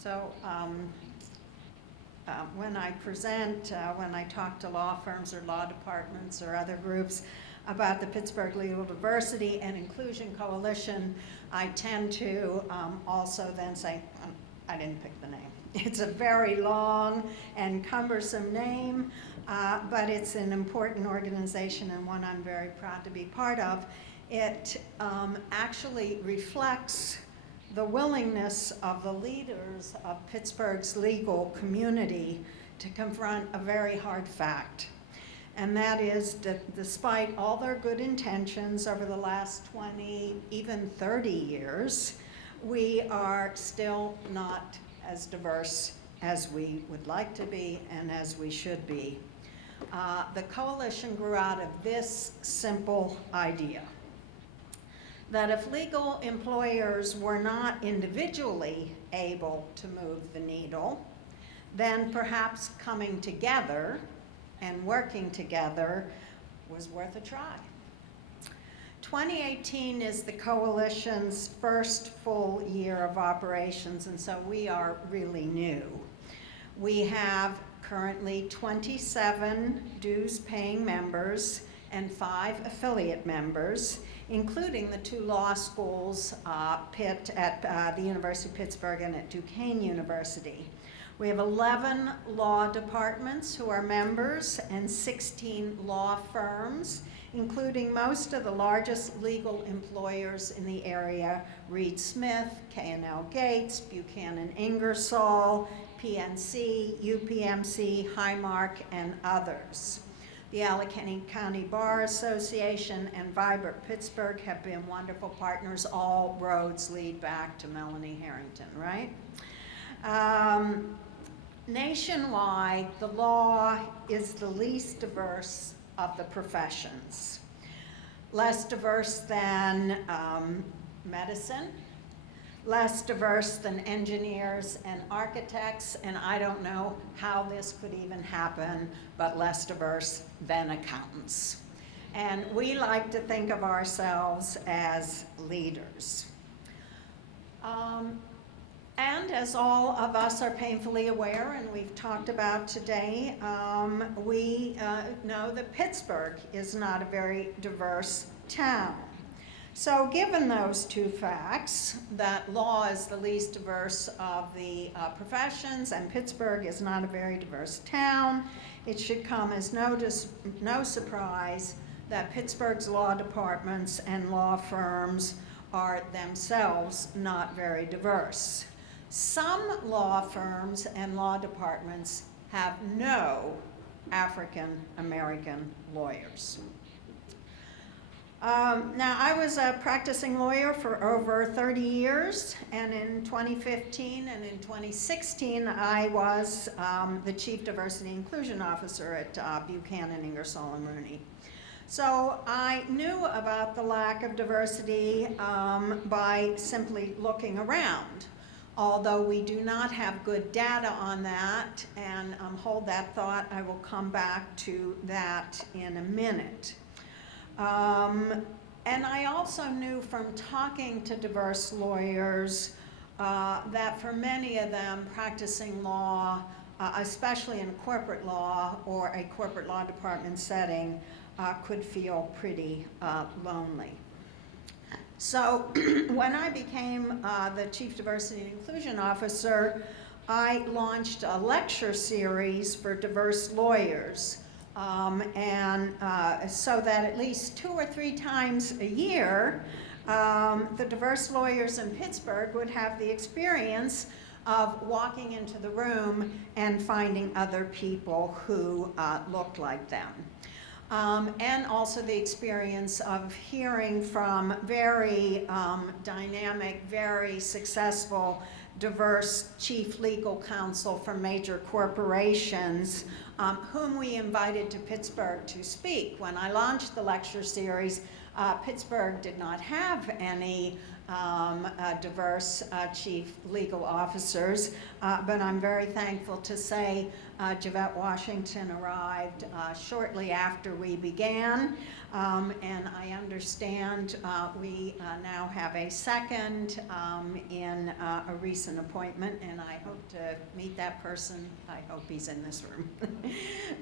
So when I present, when I talk to law firms or law departments or other groups about the Pittsburgh Legal Diversity and Inclusion Coalition, I tend to also then say, I didn't pick the name. It's a very long and cumbersome name, but it's an important organization and one I'm very proud to be part of. It actually reflects the willingness of the leaders of Pittsburgh's legal community to confront a very hard fact. And that is that despite all their good intentions over the last 20, even 30 years, we are still not as diverse as we would like to be and as we should be. The coalition grew out of this simple idea, that if legal employers were not individually able to move the needle, then perhaps coming together and working together was worth a try. 2018 is the coalition's first full year of operations, and so we are really new. We have currently 27 dues-paying members and 5 affiliate members, including the 2 law schools, Pitt at the University of Pittsburgh and at Buchanan University. We have 11 law departments who are members and 16 law firms, including most of the largest legal employers in the area: Reed Smith, K&L Gates, Buchanan Ingersoll, PNC, UPMC, Highmark, and others. The Allegheny County Bar Association and Vibrant Pittsburgh have been wonderful partners. All roads lead back to Melanie Harrington, right? Nationwide, the law is the least diverse of the professions. Less diverse than medicine, less diverse than engineers and architects, and I don't know how this could even happen, but less diverse than accountants. And we like to think of ourselves as leaders. And as all of us are painfully aware, and we've talked about today, we know that Pittsburgh is not a very diverse town. So given those 2 facts, that law is the least diverse of the professions and Pittsburgh is not a very diverse town, it should come as no surprise that Pittsburgh's law departments and law firms are themselves not very diverse. Some law firms and law departments have no African American lawyers. Now, I was a practicing lawyer for over 30 years, and in 2015 and in 2016, I was the Chief Diversity Inclusion Officer at Buchanan, Ingersoll, and Rooney. So I knew about the lack of diversity by simply looking around, although we do not have good data on that, and hold that thought, I will come back to that in a minute. And I also knew from talking to diverse lawyers that for many of them, practicing law, especially in corporate law or a corporate law department setting, could feel pretty lonely. So when I became the Chief Diversity and Inclusion Officer, I launched a lecture series for diverse lawyers. So that at least 2 or 3 times a year, the diverse lawyers in Pittsburgh would have the experience of walking into the room and finding other people who looked like them. And also the experience of hearing from very dynamic, very successful, diverse chief legal counsel from major corporations whom we invited to Pittsburgh to speak. When I launched the lecture series, Pittsburgh did not have any diverse chief legal officers, but I'm very thankful to say Javette Washington arrived shortly after we began, and I understand we now have a second in a recent appointment, and I hope to meet that person. I hope he's in this room.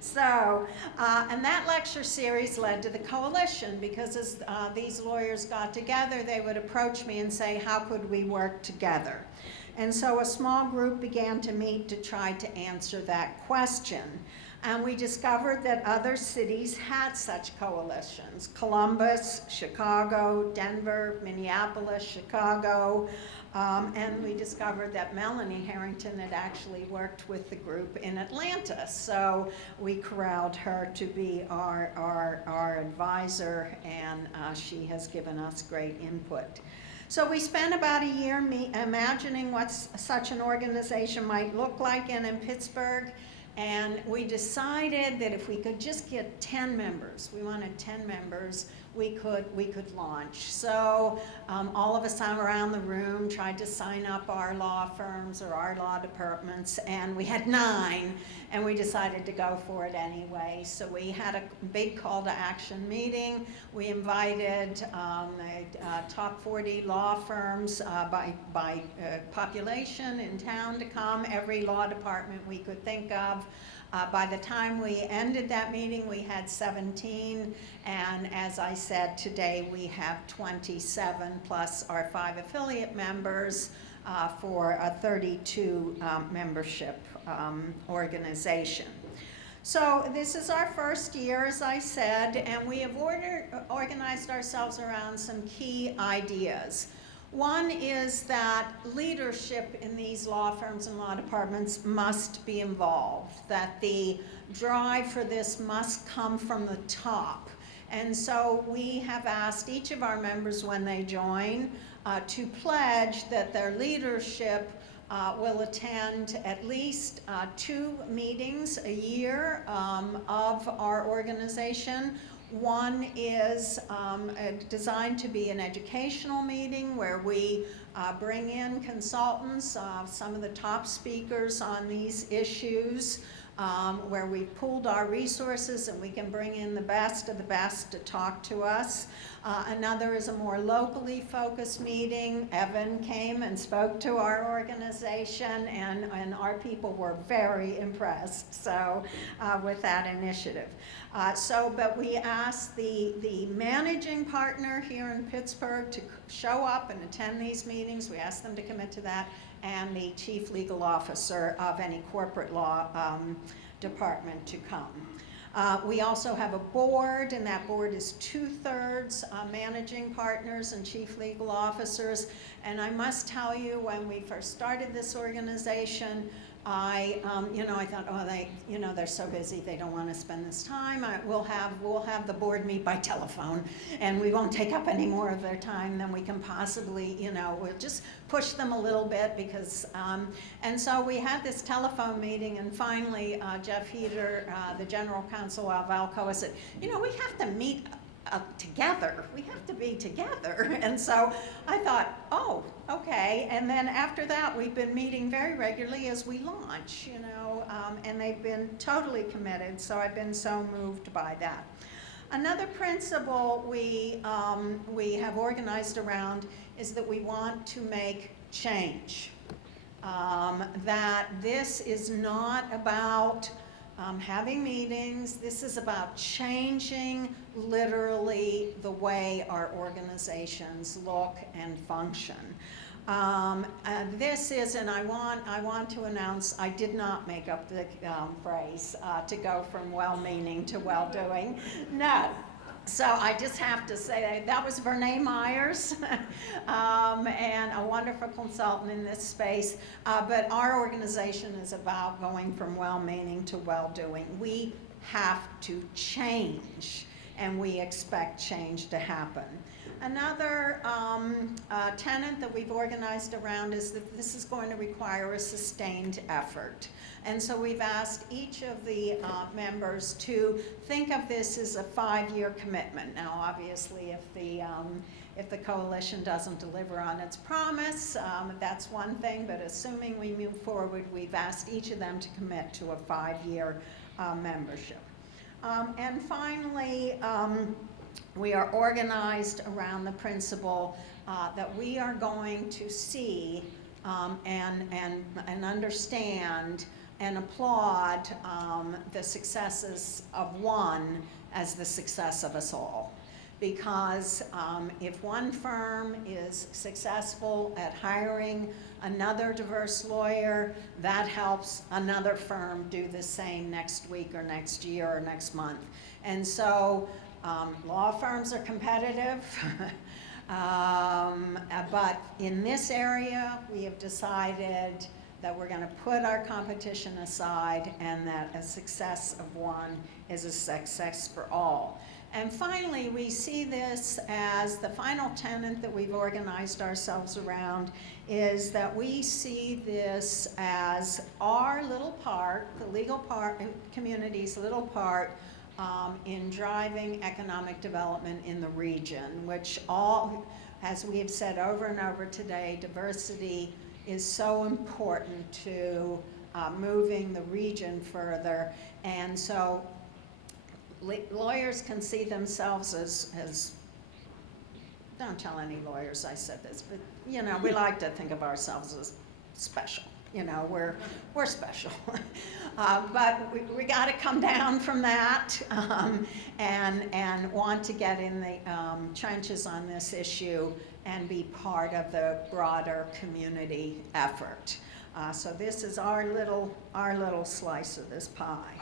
So, and that lecture series led to the coalition, because as these lawyers got together, they would approach me and say, how could we work together? And so a small group began to meet to try to answer that question. And we discovered that other cities had such coalitions: Columbus, Chicago, Denver, Minneapolis, Chicago. And we discovered that Melanie Harrington had actually worked with the group in Atlanta. So we corralled her to be our advisor, and she has given us great input. So we spent about a year imagining what such an organization might look like in Pittsburgh, and we decided that if we could just get 10 members, we wanted 10 members, we could launch. So all of us around the room tried to sign up our law firms or our law departments, and we had 9, and we decided to go for it anyway. So we had a big call to action meeting. We invited top 40 law firms by population in town to come, every law department we could think of. By the time we ended that meeting, we had 17, and as I said, today we have 27 plus our 5 affiliate members for a 32 membership organization. So this is our first year, as I said, and we have organized ourselves around some key ideas. One is that leadership in these law firms and law departments must be involved, that the drive for this must come from the top. And so we have asked each of our members when they join to pledge that their leadership will attend at least 2 meetings a year of our organization. One is designed to be an educational meeting where we bring in consultants, some of the top speakers on these issues, where we've pooled our resources and we can bring in the best of the best to talk to us. Another is a more locally focused meeting. Evan came and spoke to our organization, and our people were very impressed with that initiative. But we asked the managing partner here in Pittsburgh to show up and attend these meetings. We asked them to commit to that, and the chief legal officer of any corporate law department to come. We also have a board, and that board is 2/3 managing partners and chief legal officers. And I must tell you, when we first started this organization, I thought, oh, they're so busy, they don't want to spend this time. We'll have the board meet by telephone, and we won't take up any more of their time than we can possibly, we'll just push them a little bit because, and so we had this telephone meeting, and finally, Jeff Heater, the general counsel of Alcoa, said, we have to meet together. We have to be together. And so I thought, oh, okay. And then after that, we've been meeting very regularly as we launch, and they've been totally committed. So I've been so moved by that. Another principle we have organized around is that we want to make change. That this is not about having meetings. This is about changing literally the way our organizations look and function. This is, and I want to announce, I did not make up the phrase to go from well-meaning to well-doing. No. So I just have to say that was Vernee Myers, and a wonderful consultant in this space. But our organization is about going from well-meaning to well-doing. We have to change, and we expect change to happen. Another tenet that we've organized around is that this is going to require a sustained effort. And so we've asked each of the members to think of this as a 5-year commitment. Now, obviously, if the coalition doesn't deliver on its promise. That's one thing, but assuming we move forward, we've asked each of them to commit to a 5-year membership. And finally, we are organized around the principle that we are going to see and understand and applaud the successes of one as the success of us all. Because if one firm is successful at hiring another diverse lawyer, that helps another firm do the same next week or next year or next month. And so law firms are competitive, but in this area, we have decided that we're going to put our competition aside and that a success of one is a success for all. And finally, we see this as the final tenet that we've organized ourselves around is that we see this as our little part, the legal part, community's little part in driving economic development in the region, which all, as we have said over and over today, diversity is so important to moving the region further. And so lawyers can see themselves as, don't tell any lawyers I said this, but you know, we like to think of ourselves as special. You know, we're special. But we got to come down from that and want to get in the trenches on this issue and be part of the broader community effort. So this is our little slice of this pie.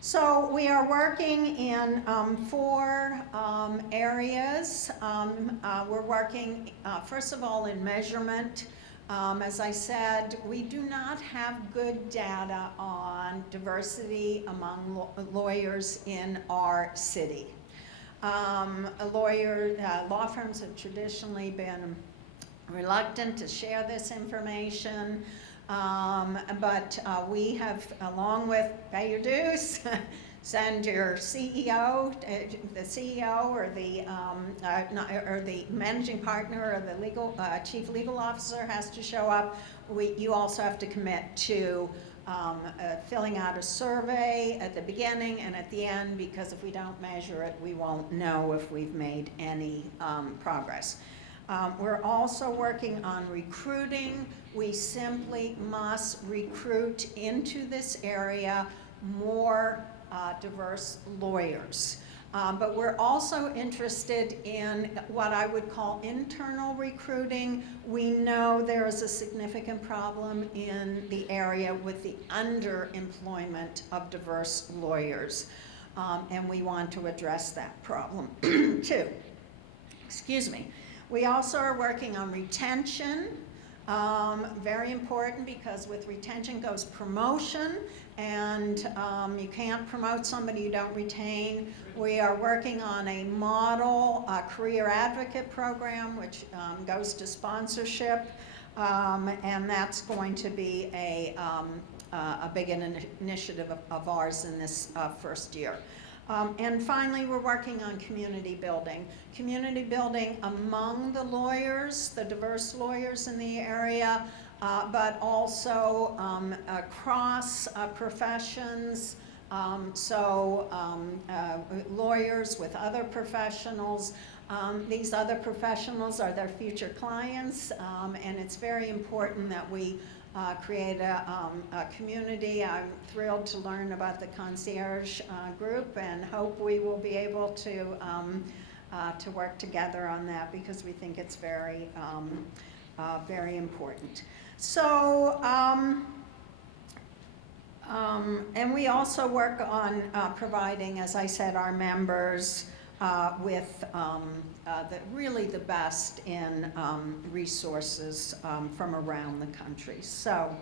So we are working in 4 areas. We're working, first of all, in measurement. As I said, we do not have good data on diversity among lawyers in our city. Law firms have traditionally been reluctant to share this information, but we have, along with pay your dues, send your CEO, the CEO or the managing partner or the legal chief legal officer has to show up. You also have to commit to filling out a survey at the beginning and at the end, because if we don't measure it, we won't know if we've made any progress. We're also working on recruiting. We simply must recruit into this area more diverse lawyers. But we're also interested in what I would call internal recruiting. We know there is a significant problem in the area with the underemployment of diverse lawyers, and we want to address that problem too. Excuse me. We also are working on retention. Very important, because with retention goes promotion, and you can't promote somebody you don't retain. We are working on a model career advocate program, which goes to sponsorship, and that's going to be a big initiative of ours in this first year. And finally, we're working on community building. Community building among the lawyers, the diverse lawyers in the area, but also across professions. Lawyers with other professionals. These other professionals are their future clients, and it's very important that we create a community. I'm thrilled to learn about the concierge group, and hope we will be able to work together on that, because we think it's very, very important. So, and we also work on providing, as I said, our members with really the best in resources from around the country. So,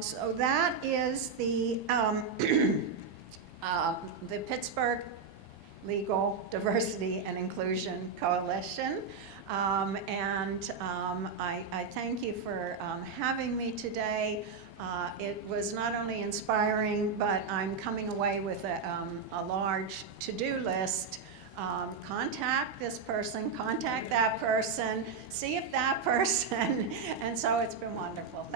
so that is the Pittsburgh Legal Diversity and Inclusion Coalition. I thank you for having me today. It was not only inspiring, but I'm coming away with a large to-do list contact this person, contact that person, see if that person, and so it's been wonderful.